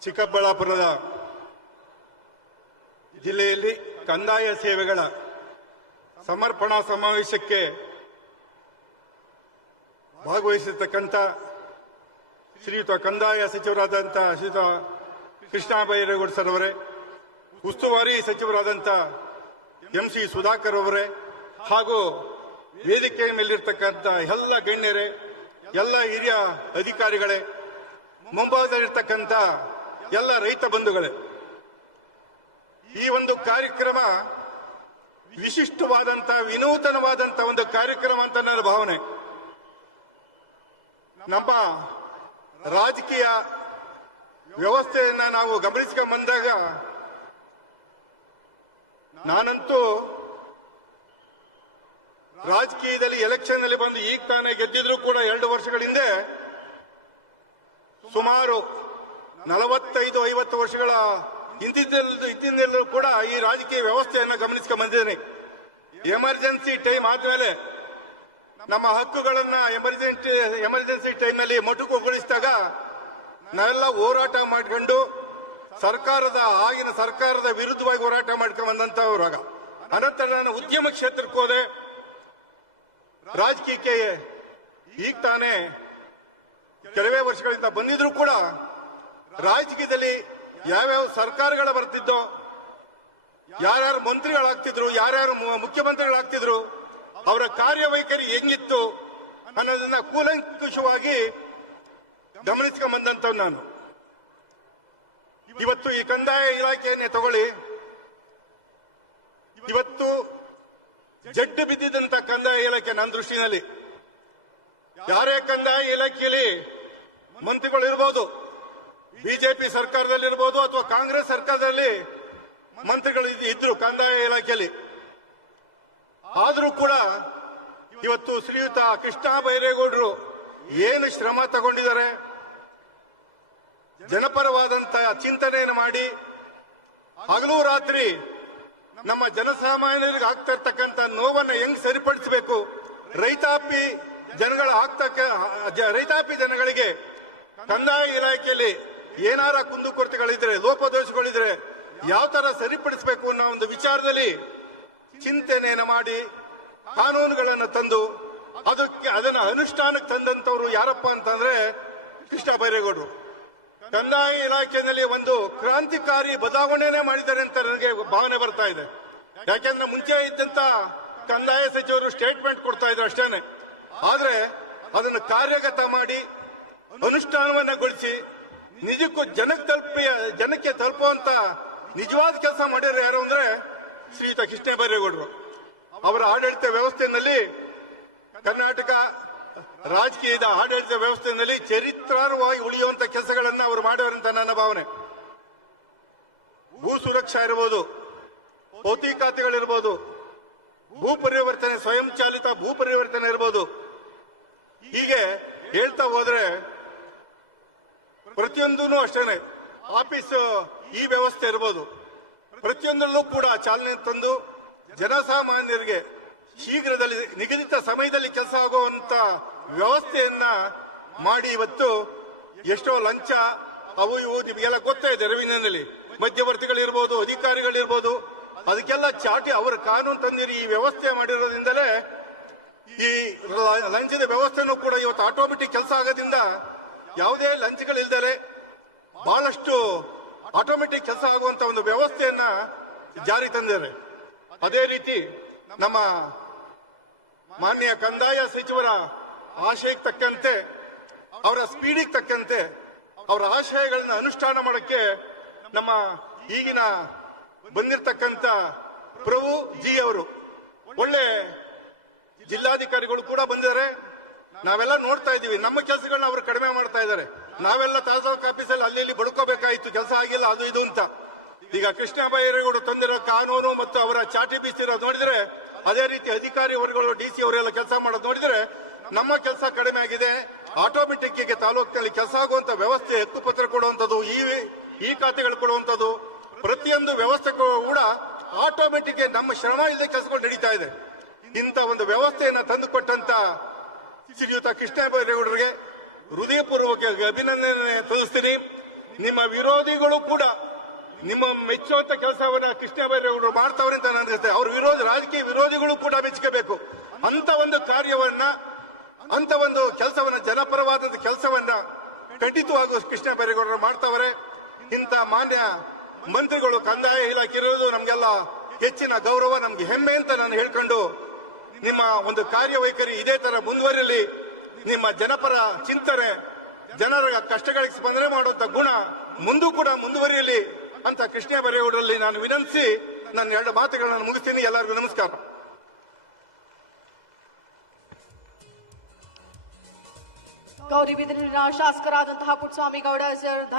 ಚಿಕ್ಕಬಳ್ಳಾಪುರದ ಜಿಲ್ಲೆಯಲ್ಲಿ ಕಂದಾಯ ಸೇವೆಗಳ ಸಮರ್ಪಣಾ ಸಮಾವೇಶಕ್ಕೆ ಭಾಗವಹಿಸಿರ್ತಕ್ಕಂಥ ಶ್ರೀಯುತ ಕಂದಾಯ ಸಚಿವರಾದಂಥ ಶ್ರೀಯುತ ಕೃಷ್ಣ ಬೈರೇಗೌಡ ಸರ್ ಅವರೇ, ಉಸ್ತುವಾರಿ ಸಚಿವರಾದಂಥ MC ಸುಧಾಕರ್ ಅವರೇ, ಹಾಗೂ ವೇದಿಕೆ ಮೇಲಿರ್ತಕ್ಕಂಥ ಎಲ್ಲ ಗಣ್ಯರೇ, ಎಲ್ಲ ಹಿರಿಯ ಅಧಿಕಾರಿಗಳೇ, ಮುಂಭಾಗದಲ್ಲಿರ್ತಕ್ಕಂಥ ಎಲ್ಲ ರೈತ ಬಂಧುಗಳೇ, ಈ ಒಂದು ಕಾರ್ಯಕ್ರಮ ವಿಶಿಷ್ಟವಾದಂಥ ವಿನೂತನವಾದಂಥ ಒಂದು ಕಾರ್ಯಕ್ರಮ ಅಂತ ನನ್ನ ಭಾವನೆ. ನಮ್ಮ ರಾಜಕೀಯ ವ್ಯವಸ್ಥೆಯನ್ನ ನಾವು ಗಮನಿಸಿಕೊಂಡು ಬಂದಾಗ ನಾನಂತೂ ರಾಜಕೀಯದಲ್ಲಿ ಎಲೆಕ್ಷನ್ ಅಲ್ಲಿ ಬಂದು ಈಗ ತಾನೇ ಗೆದ್ದಿದ್ರು ಕೂಡ 2 ವರ್ಷಗಳ ಹಿಂದೆ ಸುಮಾರು 45-50 ವರ್ಷಗಳ ಹಿಂದಿನಲ್ಲೂ ಕೂಡ ಈ ರಾಜಕೀಯ ವ್ಯವಸ್ಥೆಯನ್ನು ಗಮನಿಸಿಕೊಂಡು ಬಂದಿದ್ದೇನೆ. ಎಮರ್ಜೆನ್ಸಿ ಟೈಮ್ ಆದ್ಮೇಲೆ ನಮ್ಮ ಹಕ್ಕುಗಳನ್ನ ಎಮರ್ಜೆನ್ಸಿ ಟೈಮ್ ನಲ್ಲಿ ಮೊಟಕುಗೊಳಿಸಿದಾಗ ನಾವೆಲ್ಲ ಹೋರಾಟ ಮಾಡ್ಕೊಂಡು ಆಗಿನ ಸರ್ಕಾರದ ವಿರುದ್ಧವಾಗಿ ಹೋರಾಟ ಮಾಡ್ಕೊಂಡು ಬಂದಂತವ್ರಾಗ ಅನಂತರ ನಾನು ಉದ್ಯಮ ಕ್ಷೇತ್ರಕ್ಕೆ ಹೋದೆ. ರಾಜಕೀಯಕ್ಕೆ ಈಗ ತಾನೇ ಕೆಲವೇ ವರ್ಷಗಳಿಂದ ಬಂದಿದ್ರು ಕೂಡ ರಾಜಕೀಯದಲ್ಲಿ ಯಾವ್ಯಾವ ಸರ್ಕಾರಗಳ ಬರ್ತಿದ್ದೋ, ಯಾರ್ಯಾರು ಮಂತ್ರಿಗಳಾಗ್ತಿದ್ರು, ಯಾರ್ಯಾರು ಮುಖ್ಯಮಂತ್ರಿಗಳಾಗ್ತಿದ್ರು, ಅವರ ಕಾರ್ಯವೈಖರಿ ಹೆಂಗಿತ್ತು ಅನ್ನೋದನ್ನ ಕೂಲಂಕುಷವಾಗಿ ಗಮನಿಸ್ಕೊಂಡ್ ಬಂದಂತವ್ ನಾನು. ಇವತ್ತು ಈ ಕಂದಾಯ ಇಲಾಖೆಯನ್ನೇ ತಗೊಳ್ಳಿ, ಇವತ್ತು ಜಡ್ಡು ಬಿದ್ದಿದ್ದಂತ ಕಂದಾಯ ಇಲಾಖೆ ನನ್ನ ದೃಷ್ಟಿನಲ್ಲಿ. ಯಾರೇ ಕಂದಾಯ ಇಲಾಖೆಯಲ್ಲಿ ಮಂತ್ರಿಗಳು ಇರ್ಬೋದು, ಬಿಜೆಪಿ ಸರ್ಕಾರದಲ್ಲಿರ್ಬೋದು ಅಥವಾ ಕಾಂಗ್ರೆಸ್ ಸರ್ಕಾರದಲ್ಲಿ ಮಂತ್ರಿಗಳು ಇದ್ರು ಕಂದಾಯ ಇಲಾಖೆಯಲ್ಲಿ, ಆದ್ರೂ ಕೂಡ ಇವತ್ತು ಶ್ರೀಯುತ ಕೃಷ್ಣ ಬೈರೇಗೌಡರು ಏನು ಶ್ರಮ ತಗೊಂಡಿದ್ದಾರೆ, ಜನಪರವಾದಂತಹ ಚಿಂತನೆಯನ್ನು ಮಾಡಿ ಹಗಲು ರಾತ್ರಿ ನಮ್ಮ ಜನಸಾಮಾನ್ಯರಿಗೆ ಆಗ್ತಾ ಇರ್ತಕ್ಕಂಥ ನೋವನ್ನು ಹೆಂಗ್ ಸರಿಪಡಿಸಬೇಕು, ರೈತಾಪಿ ಜನಗಳಿಗೆ ಕಂದಾಯ ಇಲಾಖೆಯಲ್ಲಿ ಏನಾರ ಕುಂದುಕೊರತೆಗಳಿದ್ರೆ, ಲೋಪದೋಷಗಳಿದ್ರೆ ಯಾವ ತರ ಸರಿಪಡಿಸಬೇಕು ಅನ್ನೋ ಒಂದು ವಿಚಾರದಲ್ಲಿ ಚಿಂತನೆಯನ್ನು ಮಾಡಿ ಕಾನೂನುಗಳನ್ನು ತಂದು ಅದನ್ನ ಅನುಷ್ಠಾನಕ್ಕೆ ತಂದಂತವ್ರು ಯಾರಪ್ಪ ಅಂತಂದ್ರೆ ಕೃಷ್ಣ ಬೈರೇಗೌಡರು. ಕಂದಾಯ ಇಲಾಖೆಯಲ್ಲಿ ಒಂದು ಕ್ರಾಂತಿಕಾರಿ ಬದಲಾವಣೆನೇ ಮಾಡಿದ್ದಾರೆ ಅಂತ ನನಗೆ ಭಾವನೆ ಬರ್ತಾ ಇದೆ. ಯಾಕೆಂದ್ರೆ ಮುಂಚೆ ಇದ್ದಂತ ಕಂದಾಯ ಸಚಿವರು ಸ್ಟೇಟ್ಮೆಂಟ್ ಕೊಡ್ತಾ ಇದ್ರು ಅಷ್ಟೇನೆ, ಆದ್ರೆ ಅದನ್ನು ಕಾರ್ಯಗತ ಮಾಡಿ ಅನುಷ್ಠಾನವನ್ನಗೊಳಿಸಿ ನಿಜಕ್ಕೂ ಜನಕ್ಕೆ ತಲುಪುವಂತ ನಿಜವಾದ ಕೆಲಸ ಮಾಡಿರೋ ಯಾರು ಅಂದ್ರೆ ಶ್ರೀಯುತ ಕೃಷ್ಣ ಬೈರೇಗೌಡರು. ಅವರ ಆಡಳಿತ ವ್ಯವಸ್ಥೆಯಲ್ಲಿ ಕರ್ನಾಟಕ ರಾಜಕೀಯದ ಆಡಳಿತ ವ್ಯವಸ್ಥೆಯಲ್ಲಿ ಚರಿತ್ರಾರ್ಹವಾಗಿ ಉಳಿಯುವಂತ ಕೆಲಸಗಳನ್ನ ಅವರು ಮಾಡಿದರಂತ ನನ್ನ ಭಾವನೆ. ಭೂ ಸುರಕ್ಷಾ ಇರಬಹುದು, ಭೌತಿಕಾತೆಗಳಿರ್ಬೋದು, ಭೂ ಪರಿವರ್ತನೆ, ಸ್ವಯಂ ಚಾಲಿತ ಭೂ ಪರಿವರ್ತನೆ ಇರಬಹುದು. ಹೀಗೆ ಹೇಳ್ತಾ ಹೋದ್ರೆ ಪ್ರತಿಯೊಂದೂ ಅಷ್ಟೇನೆ, ಆಫೀಸ್ ಈ ವ್ಯವಸ್ಥೆ ಇರಬಹುದು, ಪ್ರತಿಯೊಂದರಲ್ಲೂ ಕೂಡ ಚಾಲನೆ ತಂದು ಜನಸಾಮಾನ್ಯರಿಗೆ ಶೀಘ್ರದಲ್ಲಿ ನಿಗದಿತ ಸಮಯದಲ್ಲಿ ಕೆಲಸ ಆಗುವಂತ ವ್ಯವಸ್ಥೆಯನ್ನ ಮಾಡಿ ಇವತ್ತು ಎಷ್ಟೋ ಲಂಚ ಅವು ಇವು ನಿಮಗೆಲ್ಲ ಗೊತ್ತೇ ಇದೆ. ರೆವಿನ್ಯೂನಲ್ಲಿ ಮಧ್ಯವರ್ತಿಗಳಿರ್ಬೋದು, ಅಧಿಕಾರಿಗಳಿರ್ಬೋದು, ಅದಕ್ಕೆಲ್ಲ ಚಾಟಿ ಅವರ ಕಾನೂನು ತಂದಿರಿ ಈ ವ್ಯವಸ್ಥೆ ಮಾಡಿರೋದ್ರಿಂದಲೇ ಈ ಲಂಚದ ವ್ಯವಸ್ಥೆನೂ ಕೂಡ ಇವತ್ತು ಆಟೋಮೆಟಿಕ್ ಕೆಲಸ ಆಗೋದ್ರಿಂದ ಯಾವುದೇ ಲಂಚಗಳಿಲ್ದರೆ ಬಹಳಷ್ಟು ಆಟೋಮೆಟಿಕ್ ಕೆಲಸ ಆಗುವಂತ ಒಂದು ವ್ಯವಸ್ಥೆಯನ್ನ ಜಾರಿ ತಂದಿದ್ದಾರೆ. ಅದೇ ರೀತಿ ನಮ್ಮ ಮಾನ್ಯ ಕಂದಾಯ ಸಚಿವರ ಆಶಯಕ್ಕೆ ತಕ್ಕಂತೆ, ಅವರ ಸ್ಪೀಡಿಗೆ ತಕ್ಕಂತೆ ಅವರ ಆಶಯಗಳನ್ನ ಅನುಷ್ಠಾನ ಮಾಡಕ್ಕೆ ನಮ್ಮ ಈಗಿನ ಬಂದಿರತಕ್ಕಂತ ಪ್ರಭು ಜಿ ಅವರು ಒಳ್ಳೆ ಜಿಲ್ಲಾಧಿಕಾರಿಗಳು ಕೂಡ ಬಂದಿದ್ದಾರೆ. ನಾವೆಲ್ಲ ನೋಡ್ತಾ ಇದ್ದೀವಿ, ನಮ್ಮ ಕೆಲಸಗಳನ್ನ ಅವರು ಕಡಿಮೆ ಮಾಡ್ತಾ ಇದ್ದಾರೆ. ನಾವೆಲ್ಲ ತಾಲೂಕು ಆಫೀಸಲ್ಲಿ ಅಲ್ಲಿ ಇಲ್ಲಿ ಬಡ್ಕೋಬೇಕಾಯ್ತು, ಕೆಲಸ ಆಗಿಲ್ಲ ಅದು ಇದು ಅಂತ. ಈಗ ಕೃಷ್ಣ ಬೈರೇಗೌಡರು ತಂದಿರೋ ಕಾನೂನು ಮತ್ತು ಅವರ ಚಾಟಿ ಬೀಸಿರೋದು ನೋಡಿದ್ರೆ, ಅದೇ ರೀತಿ ಅಧಿಕಾರಿ ವರ್ಗಗಳು DC ಅವರೆಲ್ಲ ಕೆಲಸ ಮಾಡೋದು ನೋಡಿದ್ರೆ ನಮ್ಮ ಕೆಲಸ ಕಡಿಮೆ ಆಗಿದೆ. ಆಟೋಮೆಟಿಕ್ ಗೆ ತಾಲೂಕಿನಲ್ಲಿ ಕೆಲಸ ಆಗುವಂತ ವ್ಯವಸ್ಥೆ, ಹಕ್ಕುಪತ್ರ ಕೊಡುವಂಥದ್ದು, ಈ ಖಾತೆಗಳು ಕೊಡುವಂಥದ್ದು, ಪ್ರತಿಯೊಂದು ವ್ಯವಸ್ಥೆ ಕೂಡ ಆಟೋಮೆಟಿಕ್ ನಮ್ಮ ಶ್ರಮ ಇಲ್ಲದೆ ಕೆಲಸಗಳು ನಡೀತಾ ಇದೆ. ಇಂಥ ಒಂದು ವ್ಯವಸ್ಥೆಯನ್ನ ತಂದುಕೊಟ್ಟಂತ ಶ್ರೀಯುತ ಕೃಷ್ಣ ಬೈರೇಗೌಡರಿಗೆ ಹೃದಯಪೂರ್ವಕ ಅಭಿನಂದನೆ ತಿಳಿಸ್ತೀನಿ. ನಿಮ್ಮ ವಿರೋಧಿಗಳು ಕೂಡ ನಿಮ್ಮ ಮೆಚ್ಚುವಂತ ಕೆಲಸವನ್ನ ಕೃಷ್ಣ ಬೈರೇಗೌಡರು ಮಾಡ್ತಾವ್ರೆ ಅಂತ ನನಗೆ ಅವ್ರ ರಾಜಕೀಯ ವಿರೋಧಿಗಳು ಕೂಡ ಮೆಚ್ಚಬೇಕು. ಅಂತ ಒಂದು ಕಾರ್ಯವನ್ನ, ಅಂತ ಒಂದು ಕೆಲಸವನ್ನ, ಜನಪರವಾದ ಕೆಲಸವನ್ನ ಖಂಡಿತವಾಗೂ ಕೃಷ್ಣ ಬೈರೇಗೌಡರು ಮಾಡ್ತಾವ್ರೆ. ಇಂಥ ಮಾನ್ಯ ಮಂತ್ರಿಗಳು ಕಂದಾಯ ಇಲಾಖೆ ಇರೋದು ನಮ್ಗೆಲ್ಲ ಹೆಚ್ಚಿನ ಗೌರವ, ನಮ್ಗೆ ಹೆಮ್ಮೆ ಅಂತ ನಾನು ಹೇಳ್ಕೊಂಡು, ನಿಮ್ಮ ಒಂದು ಕಾರ್ಯವೈಖರಿ ಇದೇ ತರ ಮುಂದುವರಿಯಲಿ. ನಿಮ್ಮ ಜನಪರ ಚಿಂತನೆ, ಜನರ ಕಷ್ಟಗಳಿಗೆ ಸ್ಪಂದನೆ ಮಾಡುವಂತ ಗುಣ ಮುಂದೂ ಕೂಡ ಮುಂದುವರಿಯಲಿ ಅಂತ ಕೃಷ್ಣ ಬೈರೇಗೌಡರಲ್ಲಿ ನಾನು ವಿನಂತಿಸಿ ನನ್ನ 2 ಮಾತುಗಳನ್ನು ಮುಗಿಸ್ತೀನಿ. ಎಲ್ಲರಿಗೂ ನಮಸ್ಕಾರ. ಗೌರಿಬಿದನೂರಿನ ಶಾಸಕರಾದಂತಹ ಪುಟ್ಟಸ್ವಾಮಿ ಗೌಡ ಸರ್